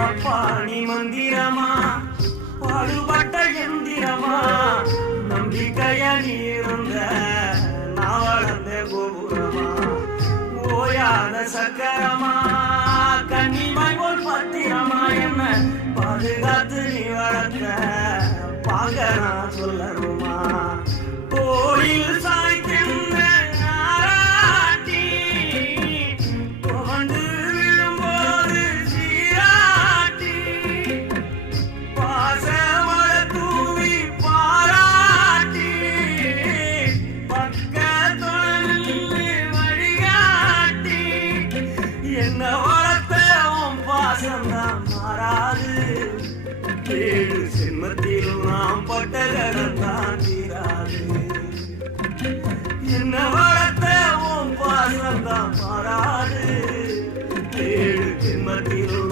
அப்பாணி மந்திரமா பாடுபட்ட எந்திரமா நம்பிக்கைய நீருந்த நான் வளர்ந்த கோபுரமா ஓயாத சக்கரமா கன்னிமாய் போல் பத்திரமா என்ன பாதுகாத்து நீ வளர்த்த பாங்க நான் சொல்லணுமா கோயில் சாய்க்கின்ற நாராட்டி கொண்டு விழும்போது சீராட்டி பாசமழ தூவி பாராட்டி பக்கத்தொழில் வழிகாட்டி என்ன வளர்த்த உன் பாசம்தான் மாறாது